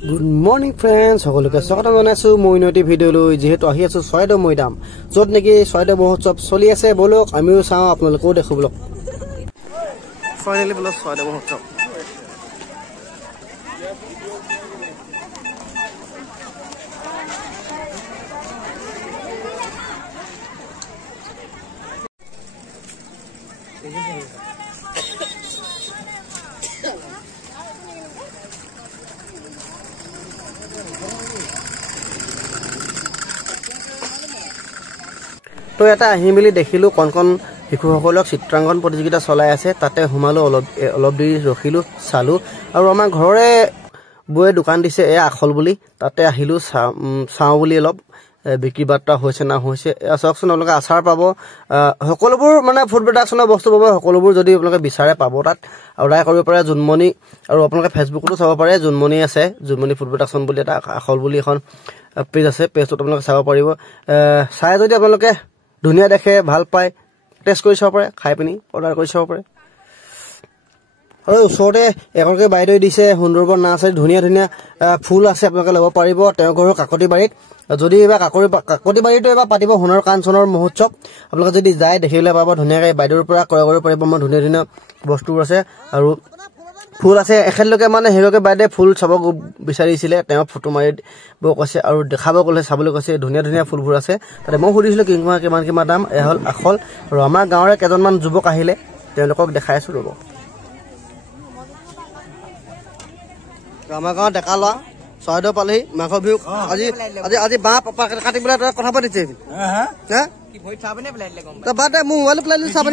Good morning friends, সকলোকে স্বাগত জনাইছো মইনতি ভিডিঅ'লৈ যেহেতু আহি আছো চৰাইদেউ মৈদাম য'ত নেকি চৰাইদেউ মহোৎসৱ চলি আছে বলক আমিও চাওঁ আপোনালোকেও দেখো বলক ফাইনালি বলক চৰাইদেউ মহোৎসৱ তো এটা আহি মিলি দেখিলো কোন শিশুসকলক চিত্ৰাংকন প্ৰতিযোগিতা চলাই আছে তাতে হুমালো অলপ দেৰি ৰখিলো চালো আৰু আমাৰ ঘৰৰে বয়ে দোকান দিছে এ আখল বুলি তাতে আহিলো চাও বুলি অলপ বিক্ৰী বাৰ্তা হৈছে না হৈছে চাওকচোন আপোনালোকে আচাৰ পাব সকলোবোৰ মানে ফুড প্ৰডাকশ্যনৰ বস্তু পাব সকলোবোৰ যদি আপোনালোকে বিচাৰে পাব তাত অৰ্ডাৰ কৰিব পাৰে জুনমণি আৰু আপোনালোকে ফেচবুকতো চাব পাৰে জুনমণি আছে জুনমণি ফুড প্ৰডাকশ্যন বুলি এটা আখল বুলি এখন পেজ আছে পেজটোত আপোনালোকে চাব পাৰিব চাই যদি আপোনালোকে ধুনীয়া দেখে ভাল পায় টেষ্ট কৰি চাব পাৰে খাই পিনি অৰ্ডাৰ কৰি চাব পাৰে আৰু ওচৰতে এগৰাকী বাইদেউ দিছে সুন্দৰবন নাৰ্চাৰী ধুনীয়া ধুনীয়া ফুল আছে আপোনালোকে ল'ব পাৰিব তেওঁ ঘৰৰ কাকতিবাৰীত যদি এবাৰ কাকতিবাৰীটো এবাৰ পাতিব সোণৰ কাঞ্চনৰ মহোৎসৱ আপোনালোকে যদি যায় দেখিবলৈ পাব ধুনীয়াকৈ বাইদেউৰ পৰা ক্ৰয় কৰিব পাৰিব মই ধুনীয়া ধুনীয়া বস্তুবোৰ আছে আৰু ফুল আছে এখেতলোকে মানে সেইগৰাকী বাইদেৱে ফুল চাব বিচাৰিছিলে তেওঁ ফটো মাৰিব কৈছে আৰু দেখাব ক'লে চাবলৈ কৈছে ধুনীয়া ধুনীয়া ফুলবোৰ আছে তাতে মই সুধিছিলোঁ কিমান দাম এয়া হ'ল আখল আৰু আমাৰ গাঁৱৰে কেইজনমান যুৱক আহিলে তেওঁলোকক দেখাই আছোঁ ৰ'ব আমাৰ গাঁৱত ডেকা লোৱা চৰাইদেউ পালেহি মাঘ বিহু আজি বাঁহ কাটিবলৈ কথা পাতিছে বাদ দে মোৰ মোবাইলটো পেলাই দিলোঁ চাব